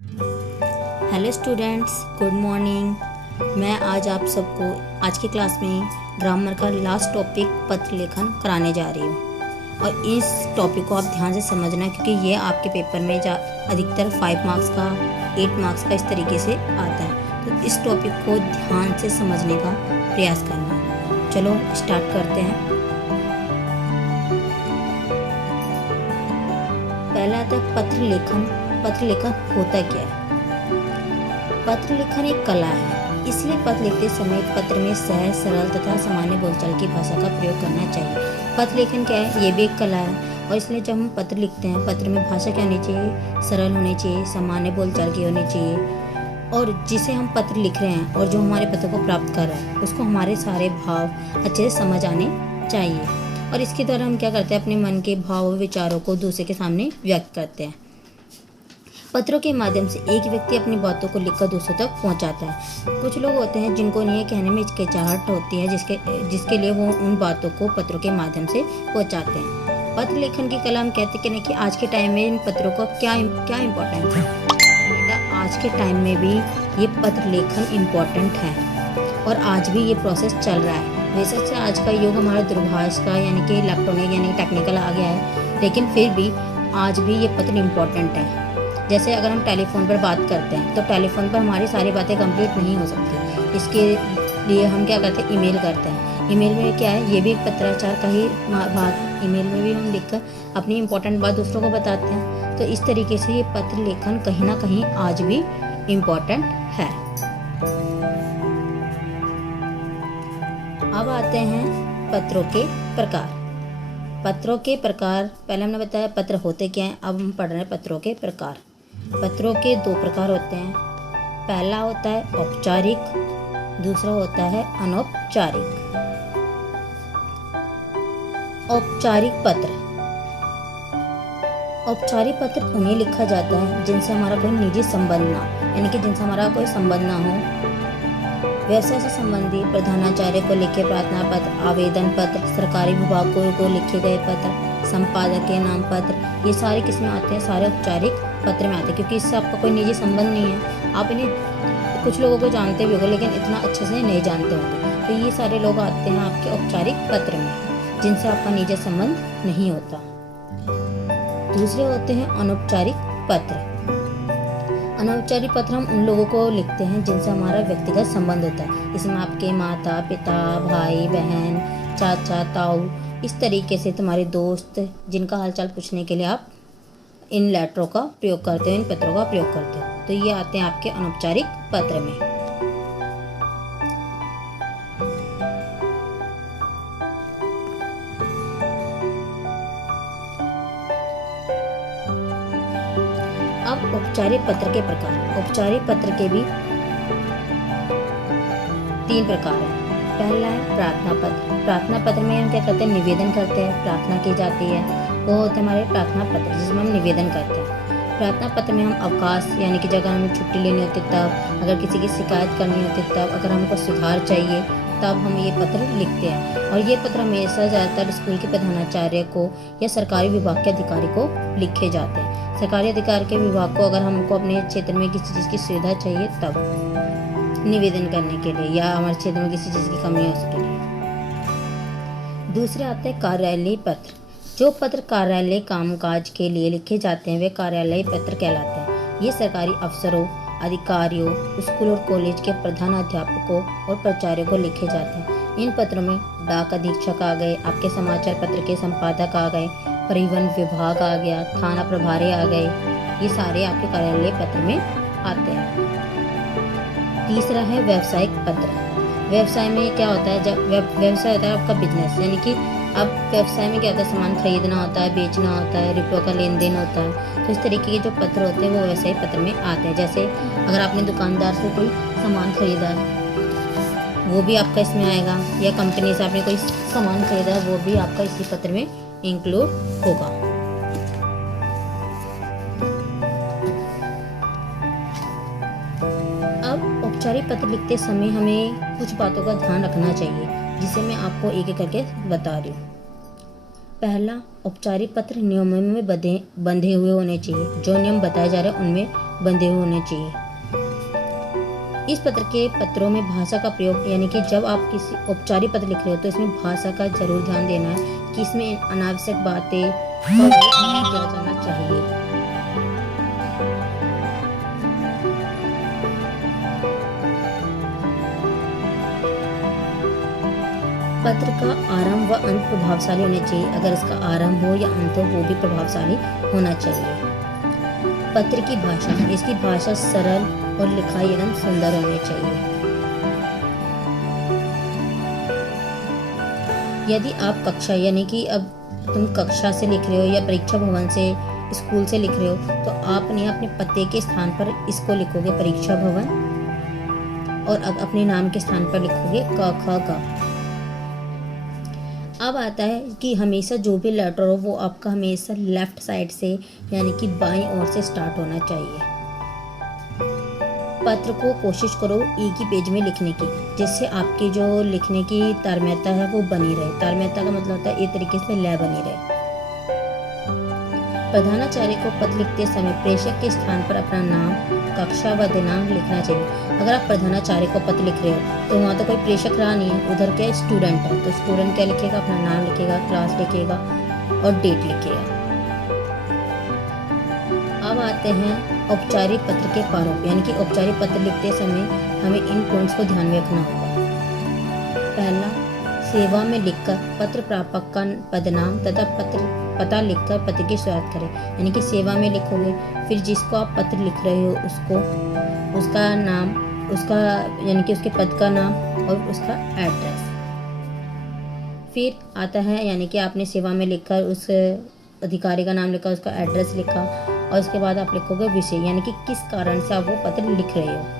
Hello students, good morning. मैं आज आप सबको आज की क्लास में ग्रामर का लास्ट टॉपिक पत्र लेखन कराने जा रही हूँ। और इस टॉपिक को आप ध्यान से समझना, क्योंकि ये आपके पेपर में अधिकतर 5 मार्क्स का 8 मार्क्स का इस तरीके से आता है। तो इस टॉपिक को ध्यान से समझने का प्रयास करना। चलो स्टार्ट करते हैं। पहला आता है पत्र लेखन। पत्र लेखन होता क्या है? पत्र लेखन एक कला है, इसलिए पत्र लिखते समय पत्र में सहज, सरल तथा सामान्य बोलचाल की भाषा का प्रयोग करना चाहिए। पत्र लेखन क्या है? ये भी एक कला है, और इसलिए जब हम पत्र लिखते हैं, पत्र में भाषा क्या होनी चाहिए? सरल होनी चाहिए, सामान्य बोलचाल की होनी चाहिए, और जिसे हम पत्र लिख रहे हैं और जो हमारे पत्र को प्राप्त कर रहा है उसको हमारे सारे भाव अच्छे से समझ आने चाहिए। और इसके द्वारा हम क्या करते हैं? अपने मन के भाव और विचारों को दूसरे के सामने व्यक्त करते हैं। पत्रों के माध्यम से एक व्यक्ति अपनी बातों को लिखकर दूसरों तक पहुंचाता है। कुछ लोग होते हैं जिनको ये कहने में हिचकिचाहट होती है, जिसके लिए वो उन बातों को पत्रों के माध्यम से पहुंचाते हैं। पत्र लेखन की कला हम कहते हैं कि आज के टाइम में इन पत्रों का क्या इम्पोर्टेंस है। बेटा, आज के टाइम में भी ये पत्र लेखन इम्पोर्टेंट है और आज भी ये प्रोसेस चल रहा है। वैसे से आज का युग हमारा दूरभाष का यानी कि इलेक्ट्रॉनिक यानी टेक्निकल आ गया है, लेकिन फिर भी आज भी ये पत्र इम्पोर्टेंट है। जैसे अगर हम टेलीफोन पर बात करते हैं तो टेलीफोन पर हमारी सारी बातें कंप्लीट नहीं हो सकती। इसके लिए हम क्या करते हैं? ईमेल करते हैं। ईमेल में क्या है? ये भी एक पत्राचार का ही भाग। ईमेल में भी हम लिखकर अपनी इम्पोर्टेंट बात दूसरों को बताते हैं। तो इस तरीके से ये पत्र लेखन कहीं ना कहीं आज भी इम्पोर्टेंट है। अब आते हैं पत्रों के प्रकार। पत्रों के प्रकार, पहले हमने बताया पत्र होते क्या हैं, अब हम पढ़ रहे हैं पत्रों के प्रकार। पत्रों के 2 प्रकार होते हैं। पहला होता है औपचारिक, दूसरा होता है अनौपचारिक। औपचारिक पत्र। औपचारिक पत्र उन्हें लिखा जाता है जिनसे हमारा कोई निजी संबंध ना, यानी कि जिनसे हमारा कोई संबंध ना हो। व्यवसाय से संबंधी प्रधानाचार्य को लिखे प्रार्थना पत्र, आवेदन पत्र, सरकारी विभागों को लिखे गए पत्र, संपादक के नाम पत्र, ये सारे किसमें आते हैं? सारे औपचारिक पत्र में आते हैं, क्योंकि इससे आपका कोई निजी संबंध नहीं है। आप इन्हें कुछ लोगों को जानते भी होंगे, लेकिन इतना अच्छे से नहीं जानते होंगे। तो ये सारे लोग आते हैं आपके औपचारिक पत्र में, जिनसे आपका निजी संबंध नहीं होता। दूसरे होते हैं अनौपचारिक पत्र। अनौपचारिक पत्र हम उन लोगों को लिखते हैं जिनसे हमारा व्यक्तिगत संबंध होता है। इसमें आपके माता पिता, भाई बहन, चाचा ताऊ, इस तरीके से तुम्हारे दोस्त, जिनका हालचाल पूछने के लिए आप इन लेटरों का प्रयोग करते हो, इन पत्रों का प्रयोग करते हो। तो ये आते हैं आपके अनौपचारिक पत्र में। अब औपचारिक पत्र के प्रकार। औपचारिक पत्र के भी 3 प्रकार हैं। पहला है प्रार्थना पत्र। प्रार्थना पत्र में हम क्या करते हैं? निवेदन करते हैं, प्रार्थना की जाती है। वो होते हैं हमारे प्रार्थना पत्र, जिसमें हम निवेदन करते हैं। प्रार्थना पत्र में हम अवकाश यानी कि जगह हमें छुट्टी लेनी होती तब, अगर किसी की शिकायत करनी होती तब, अगर हमको सुधार चाहिए तब हम ये पत्र लिखते हैं। और ये पत्र हमेशा ज़्यादातर स्कूल के प्रधानाचार्य को या सरकारी विभाग के अधिकारी को लिखे जाते हैं। सरकारी अधिकारी के विभाग को अगर हमको अपने क्षेत्र में किसी चीज़ की सुविधा चाहिए तब निवेदन करने के लिए, या हमारे क्षेत्र में किसी चीज़ की कमी है उसके लिए। दूसरे आते हैं कार्यालयीय पत्र। जो पत्र कार्यालय कामकाज के लिए लिखे जाते हैं वे कार्यालयीय पत्र कहलाते हैं। ये सरकारी अफसरों, अधिकारियों, स्कूल और कॉलेज के प्रधानाध्यापकों और प्राचार्यों को लिखे जाते हैं। इन पत्रों में डाक अधीक्षक आ गए, आपके समाचार पत्र के संपादक आ गए, परिवहन विभाग आ गया, थाना प्रभारी आ गए, ये सारे आपके कार्यालयीय पत्र में आते हैं। तीसरा है व्यावसायिक पत्र। व्यवसाय में क्या होता है? जब व्यवसाय होता है आपका बिजनेस, यानी कि अब व्यवसाय में क्या होता है? सामान खरीदना होता है, बेचना होता है, रुपयों का लेन देन होता है। तो इस तरीके के जो पत्र होते हैं वो व्यवसायिक पत्र में आते हैं। जैसे अगर आपने दुकानदार से कोई सामान खरीदा है वो भी आपका इसमें आएगा, या कंपनी से आपने कोई सामान खरीदा है वो भी आपका इसी पत्र में इंक्लूड होगा। अब औपचारिक पत्र लिखते समय हमें कुछ बातों का ध्यान रखना चाहिए, जिसे मैं आपको एक एक करके बता रही हूँ। पहला, औपचारिक पत्र नियमों में बंधे हुए होने चाहिए। जो नियम बताए जा रहे हैं उनमें बंधे होने चाहिए। इस प्रकार के पत्रों में भाषा का प्रयोग यानी कि जब आप किसी औपचारिक पत्र लिख रहे हो तो इसमें भाषा का जरूर ध्यान देना है कि इसमें अनावश्यक बातें का उपयोग नहीं किया जाना चाहिए। पत्र का आरंभ व अंत प्रभावशाली होने चाहिए। अगर इसका आरंभ हो या अंत हो वो भी प्रभावशाली होना चाहिए। पत्र की भाषा, इसकी भाषा सरल और लिखाई एकदम सुंदर होनी चाहिए। यदि आप कक्षा यानी कि अब तुम कक्षा से लिख रहे हो या परीक्षा भवन से स्कूल से लिख रहे हो तो आपने अपने पते के स्थान पर इसको लिखोगे परीक्षा भवन, और अब अपने नाम के स्थान पर लिखोगे क ख ग। अब आता है कि हमेशा जो भी लेटर हो वो आपका हमेशा लेफ्ट साइड से यानी कि बाईं ओर से स्टार्ट होना चाहिए। पत्र को कोशिश करो एक ही पेज में लिखने की, जिससे आपकी जो लिखने की तारम्यता है वो बनी रहे। तारम्यता का मतलब होता है एक तरीके से लय बनी रहे। प्रधानाचार्य को पत्र लिखते समय प्रेषक के स्थान पर अपना नाम, कक्षा व दिनांक लिखना चाहिए। अगर आप प्रधानाचार्य को पत्र लिख रहे हो तो वहाँ तो कोई प्रेषक रहा नहीं है, उधर क्या स्टूडेंट है, तो स्टूडेंट क्या लिखेगा, अपना नाम लिखेगा, क्लास लिखेगा और डेट लिखेगा। अब आते हैं औपचारिक पत्र के प्रारूप, यानी कि औपचारिक पत्र लिखते समय हमें इन पॉइंट्स को ध्यान में रखना होगा। पहला, सेवा में लिखकर पत्र प्रापक का पदनाम तथा पता लिखकर पत्र की शुरुआत करें। यानी कि सेवा में लिखोगे, फिर जिसको आप पत्र लिख रहे हो उसको उसका नाम, उसका यानी कि उसके पद का नाम और उसका एड्रेस। फिर आता है यानी कि आपने सेवा में लिखकर उस अधिकारी का नाम लिखा, उसका एड्रेस लिखा, और उसके बाद आप लिखोगे विषय, यानी कि किस कारण से आप वो पत्र लिख रहे हो।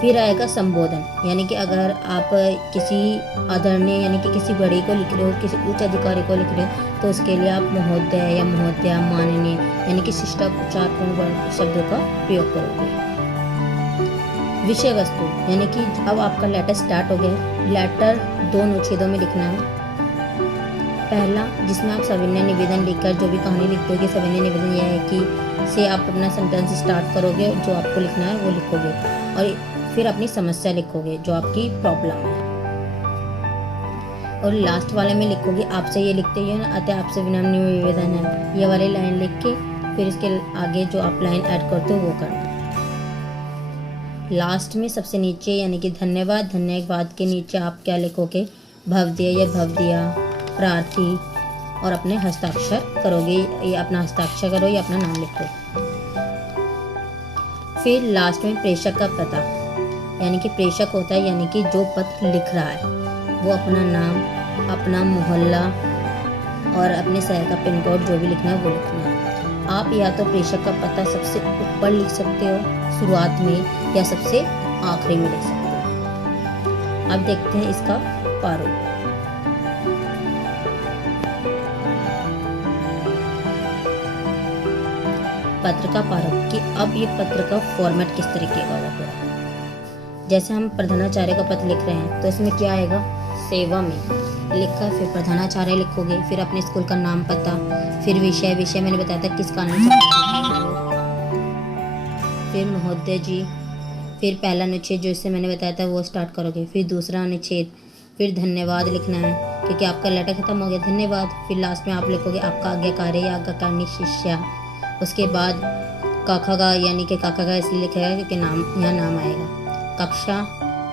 फिर आएगा संबोधन, यानी कि अगर आप किसी आदरणीय यानी कि किसी बड़े को लिख रहे हो, किसी उच्च अधिकारी को लिख रहे हो तो उसके लिए आप महोदय या महोदया, माननीय यानी कि शिष्टाचारपूर्ण शब्दों का प्रयोग करोगे। विषय वस्तु, यानी कि अब आपका लेटर स्टार्ट हो गया। लेटर 2 अनुच्छेदों में लिखना है। पहला, जिसमें आप सविनय निवेदन लिखकर जो भी कहानी लिखते हो कि सविनय निवेदन यह है कि से आप अपना सेंटेंस स्टार्ट करोगे, जो आपको लिखना है वो लिखोगे, और फिर अपनी समस्या लिखोगे जो आपकी प्रॉब्लम है, और लास्ट वाले में लिखोगे आपसे ये लिखते ही ना अतः आपसे विनम्र निवेदन है, ये वाली लाइन लिख के फिर इसके आगे जो आप लाइन ऐड करते हो वो करना। लास्ट में सबसे नीचे यानी कि धन्यवाद, धन्यवाद के नीचे आप क्या लिखोगे, भवदीय या भवदिया, प्रार्थी, और अपने हस्ताक्षर करोगे, या अपना हस्ताक्षर करो या अपना नाम लिखो। फिर लास्ट में प्रेषक का पता, यानी कि प्रेषक होता है यानी कि जो पत्र लिख रहा है वो अपना नाम, अपना मोहल्ला और अपने शहर का पिन कोड जो भी लिखना है वो लिखना है। आप या तो प्रेषक का पता सबसे ऊपर लिख सकते हो शुरुआत में, या सबसे आखिरी में लिख सकते हो। अब देखते हैं इसका प्रारूप। पत्र का प्रारूप कि अब ये पत्र का फॉर्मेट किस तरीके का होगा। जैसे हम प्रधानाचार्य का पत्र लिख रहे हैं तो इसमें क्या आएगा, सेवा में लिखकर फिर प्रधानाचार्य लिखोगे, फिर अपने स्कूल का नाम, पता, फिर विषय, विषय मैंने बताया था किस कारण से, फिर महोदय जी, फिर पहला अनुच्छेद जो इससे मैंने बताया था वो स्टार्ट करोगे, फिर दूसरा अनुच्छेद, फिर धन्यवाद लिखना है क्योंकि आपका लेटर खत्म हो गया, धन्यवाद। फिर लास्ट में आप लिखोगे आपका आज्ञाकारी या आज्ञाकारिणी शिष्या। उसके बाद काका का, यानी कि काका का इसलिए लिखा है क्योंकि नाम, यहाँ नाम आएगा, कक्षा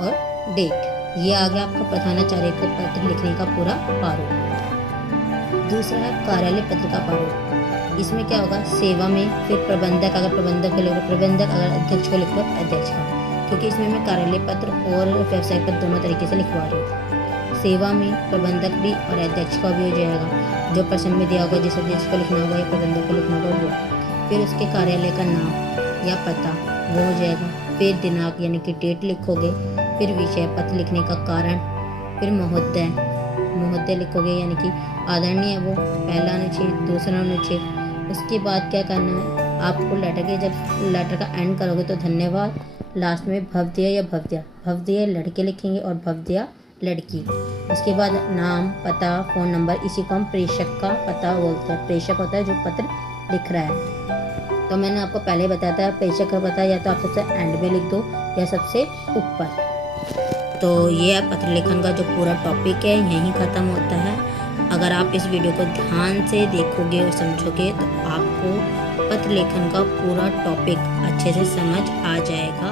और डेट। ये आ गया आपका प्रधानाचार्य को पत्र लिखने का पूरा प्रारूप। दूसरा है कार्यालय पत्र का प्रारूप। इसमें क्या होगा, सेवा में, फिर प्रबंधक, अगर प्रबंधक को लिखो प्रबंधक, अगर अध्यक्ष को लिखो अध्यक्ष का, क्योंकि इसमें मैं कार्यालय पत्र और व्यवसायिक पत्र दोनों तरीके से लिखवा रही हूँ। सेवा में प्रबंधक भी और अध्यक्ष का भी हो जाएगा, जो प्रश्न में दिया होगा जिस अध्यक्ष को लिखना होगा या प्रबंधक को लिखना होगा वो। फिर उसके कार्यालय का नाम या पता वो हो जाएगा। फिर दिनांक यानी कि डेट लिखोगे। फिर विषय, पत्र लिखने का कारण। फिर महोदय, महोदय लिखोगे यानी कि आदरणीय वो, पहला अनुच्छेद, दूसरा अनुच्छेद। उसके बाद क्या करना है आपको, लेटर के जब लेटर का एंड करोगे तो धन्यवाद, लास्ट में भवदीय या भवदिया, भवदीय लड़के लिखेंगे और भवदिया लड़की। उसके बाद नाम, पता, फ़ोन नंबर, इसी को हम प्रेषक का पता बोलते हैं। प्रेषक होता है जो पत्र लिख रहा है। तो मैंने आपको पहले बताया था प्रेषक का पता या तो आप सबसे एंड में लिख दो या सबसे ऊपर। तो ये पत्र लेखन का जो पूरा टॉपिक है यहीं ख़त्म होता है। अगर आप इस वीडियो को ध्यान से देखोगे और समझोगे तो आपको पत्र लेखन का पूरा टॉपिक अच्छे से समझ आ जाएगा।